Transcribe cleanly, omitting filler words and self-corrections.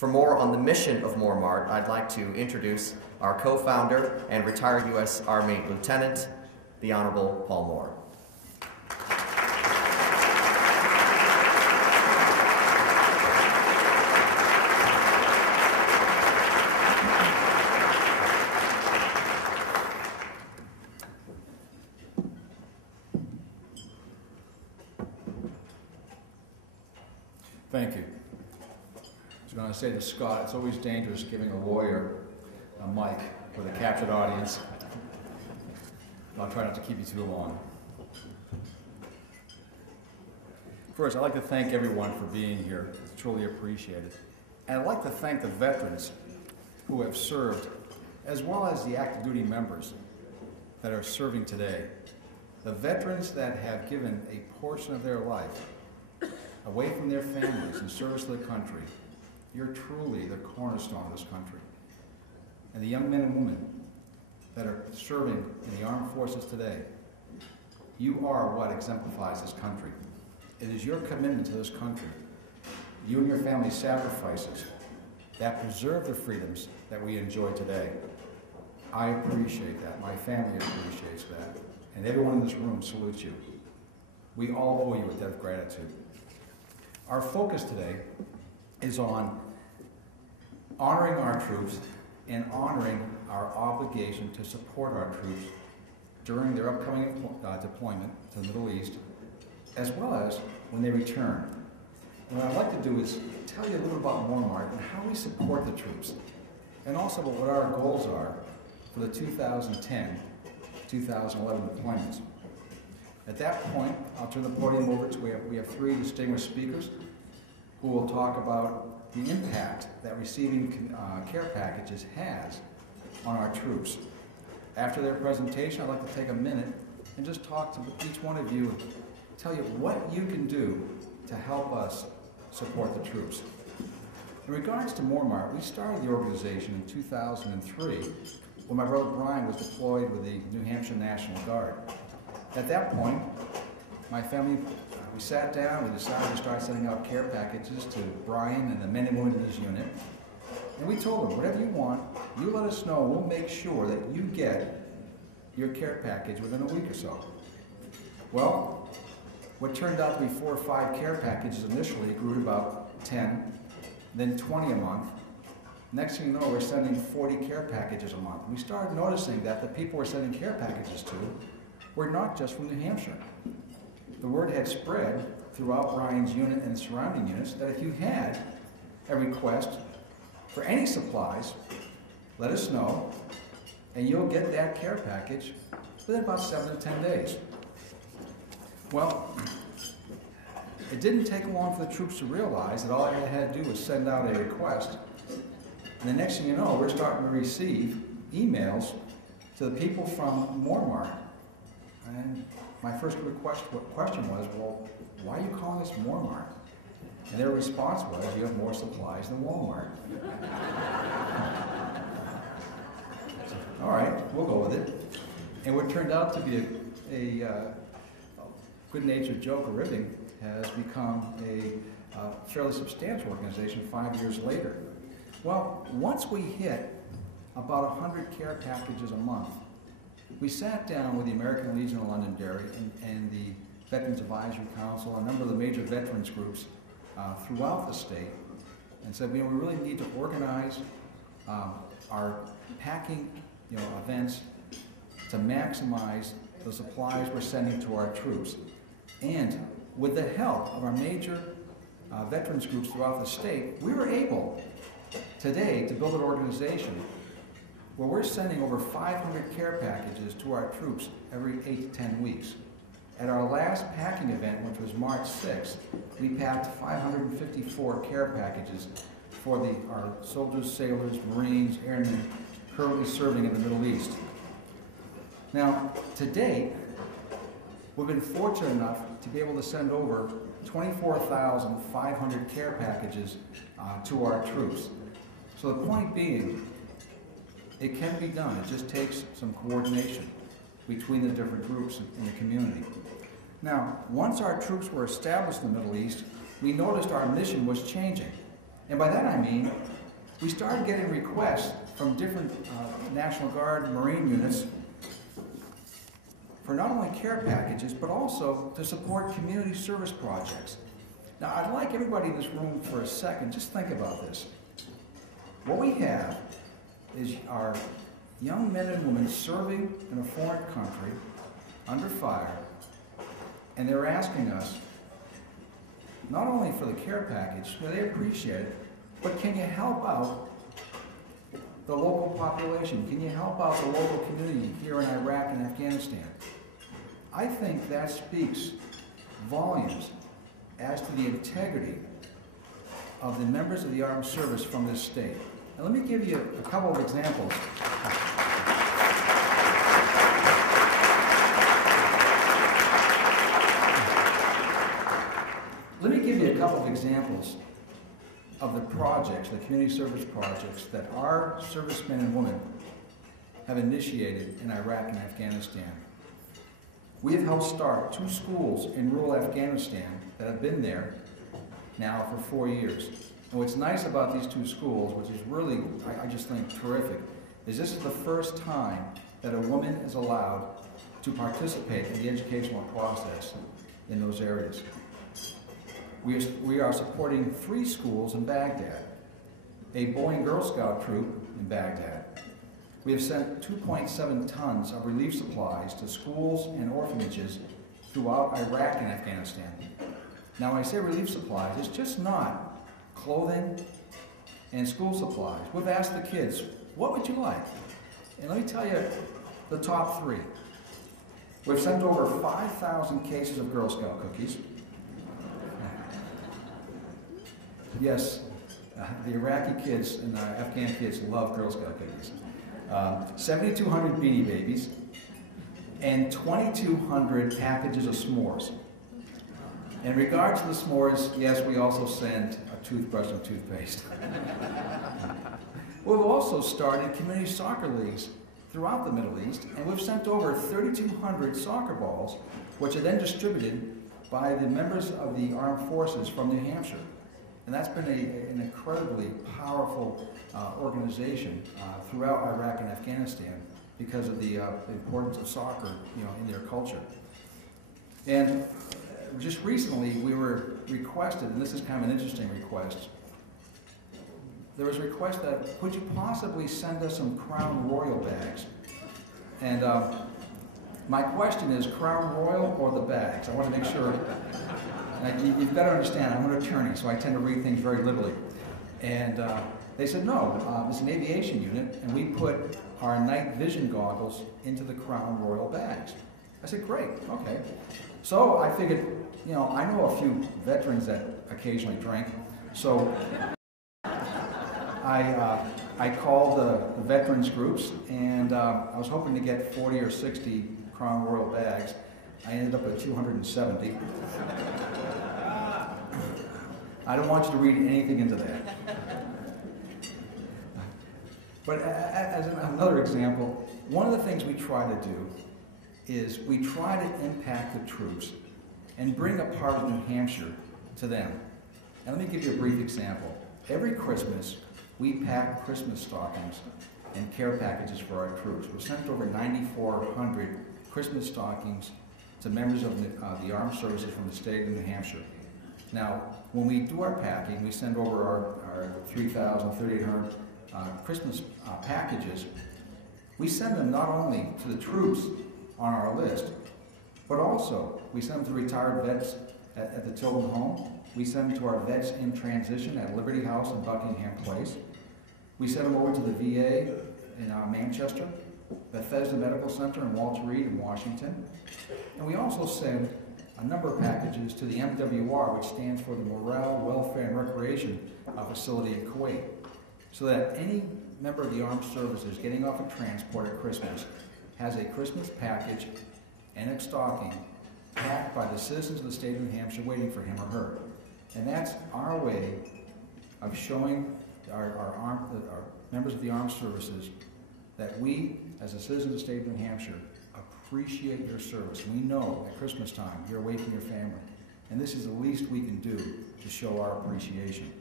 For more on the mission of MooreMart, I'd like to introduce our co-founder and retired U.S. Army Lieutenant, the Honorable Paul Moore. Thank you. I was going to say to Scott, it's always dangerous giving a lawyer a mic with a captured audience. I'll try not to keep you too long. First, I'd like to thank everyone for being here. It's truly appreciated. And I'd like to thank the veterans who have served, as well as the active duty members that are serving today. The veterans that have given a portion of their life away from their families in service to the country. You're truly the cornerstone of this country. And the young men and women that are serving in the armed forces today, you are what exemplifies this country. It is your commitment to this country, you and your family's sacrifices, that preserve the freedoms that we enjoy today. I appreciate that. My family appreciates that. And everyone in this room salutes you. We all owe you a debt of gratitude. Our focus today is on honoring our troops and honoring our obligation to support our troops during their upcoming deployment to the Middle East, as well as when they return. And what I'd like to do is tell you a little about MooreMart and how we support the troops, and also about what our goals are for the 2010-2011 deployments. At that point, I'll turn the podium over to, we have three distinguished speakers who will talk about the impact that receiving care packages has on our troops. After their presentation, I'd like to take a minute and just talk to each one of you and tell you what you can do to help us support the troops. In regards to MooreMart, we started the organization in 2003 when my brother Brian was deployed with the New Hampshire National Guard. At that point, my family, we sat down, we decided to start sending out care packages to Brian and the men and women in his unit. And we told them, whatever you want, you let us know, we'll make sure that you get your care package within a week or so. Well, what turned out to be 4 or 5 care packages initially grew to about 10, then 20 a month. Next thing you know, we're sending 40 care packages a month. We started noticing that the people we're sending care packages to were not just from New Hampshire. The word had spread throughout Brian's unit and surrounding units that if you had a request for any supplies, let us know, and you'll get that care package within about 7 to 10 days. Well, it didn't take long for the troops to realize that all I had to do was send out a request, and the next thing you know, we're starting to receive emails to the people from MooreMart. And my first question was, well, why are you calling us MooreMart? And their response was, you have more supplies than Walmart. All right, we'll go with it. And what turned out to be a good-natured joke or ribbing has become a fairly substantial organization 5 years later. Well, once we hit about 100 care packages a month, we sat down with the American Legion of Londonderry and the Veterans Advisory Council, a number of the major veterans groups throughout the state, and said, we really need to organize our packing events to maximize the supplies we're sending to our troops. And with the help of our major veterans groups throughout the state, we were able today to build an organization where we're sending over 500 care packages to our troops every 8 to 10 weeks. At our last packing event, which was March 6th, we packed 554 care packages for our soldiers, sailors, Marines, airmen currently serving in the Middle East. Now, to date, we've been fortunate enough to be able to send over 24,500 care packages to our troops. So the point being, it can be done. It just takes some coordination between the different groups in the community. Now, once our troops were established in the Middle East, we noticed our mission was changing. And by that I mean, we started getting requests from different National Guard and Marine units for not only care packages, but also to support community service projects. Now, I'd like everybody in this room for a second, just think about this. What we have is our young men and women serving in a foreign country under fire, and they're asking us not only for the care package, they appreciate it, but can you help out the local population? Can you help out the local community here in Iraq and Afghanistan? I think that speaks volumes as to the integrity of the members of the armed service from this state. And let me give you a couple of examples. Let me give you a couple of examples of the projects, the community service projects that our servicemen and women have initiated in Iraq and Afghanistan. We have helped start 2 schools in rural Afghanistan that have been there now for 4 years. And what's nice about these 2 schools, which is really, I just think, terrific, is this is the first time that a woman is allowed to participate in the educational process in those areas. We are supporting 3 schools in Baghdad, a Boeing Girl Scout troop in Baghdad. We have sent 2.7 tons of relief supplies to schools and orphanages throughout Iraq and Afghanistan. Now, when I say relief supplies, it's just not clothing and school supplies. We've asked the kids, what would you like? And let me tell you the top 3. We've sent over 5,000 cases of Girl Scout cookies. Yes, the Iraqi kids and the Afghan kids love Girl Scout cookies. 7,200 Beanie Babies, and 2,200 packages of s'mores. In regards to the s'mores, yes, we also send a toothbrush and toothpaste. We've also started community soccer leagues throughout the Middle East, and we've sent over 3,200 soccer balls, which are then distributed by the members of the armed forces from New Hampshire. And that's been an incredibly powerful organization throughout Iraq and Afghanistan because of the importance of soccer, in their culture. And just recently, we were requested, and this is kind of an interesting request. There was a request that, could you possibly send us some Crown Royal bags? And my question is, Crown Royal or the bags? I want to make sure. You've got to understand, I'm an attorney, so I tend to read things very literally. And they said, no, it's an aviation unit, and we put our night vision goggles into the Crown Royal bags. I said, great, okay. So I figured, I know a few veterans that occasionally drink, so I called the veterans groups, and I was hoping to get 40 or 60 Crown Royal bags. I ended up at 270. I don't want you to read anything into that. But as another example, one of the things we try to do is we try to impact the troops and bring a part of New Hampshire to them. And let me give you a brief example. Every Christmas, we pack Christmas stockings and care packages for our troops. We've sent over 9,400 Christmas stockings to members of the armed services from the state of New Hampshire. Now, when we do our packing, we send over our 3,000, 3,800 Christmas packages. We send them not only to the troops on our list, but also we send them to retired vets at the Tilden Home. We send them to our vets in transition at Liberty House in Buckingham Place. We send them over to the VA in Manchester, Bethesda Medical Center in Walter Reed in Washington. And we also send a number of packages to the MWR, which stands for the Morale, Welfare, and Recreation Facility in Kuwait, so that any member of the armed services getting off a transport at Christmas has a Christmas package and a stocking packed by the citizens of the state of New Hampshire waiting for him or her. And that's our way of showing our members of the armed services that we, as a citizen of the state of New Hampshire, appreciate your service. We know at Christmas time you're away from your family, and this is the least we can do to show our appreciation.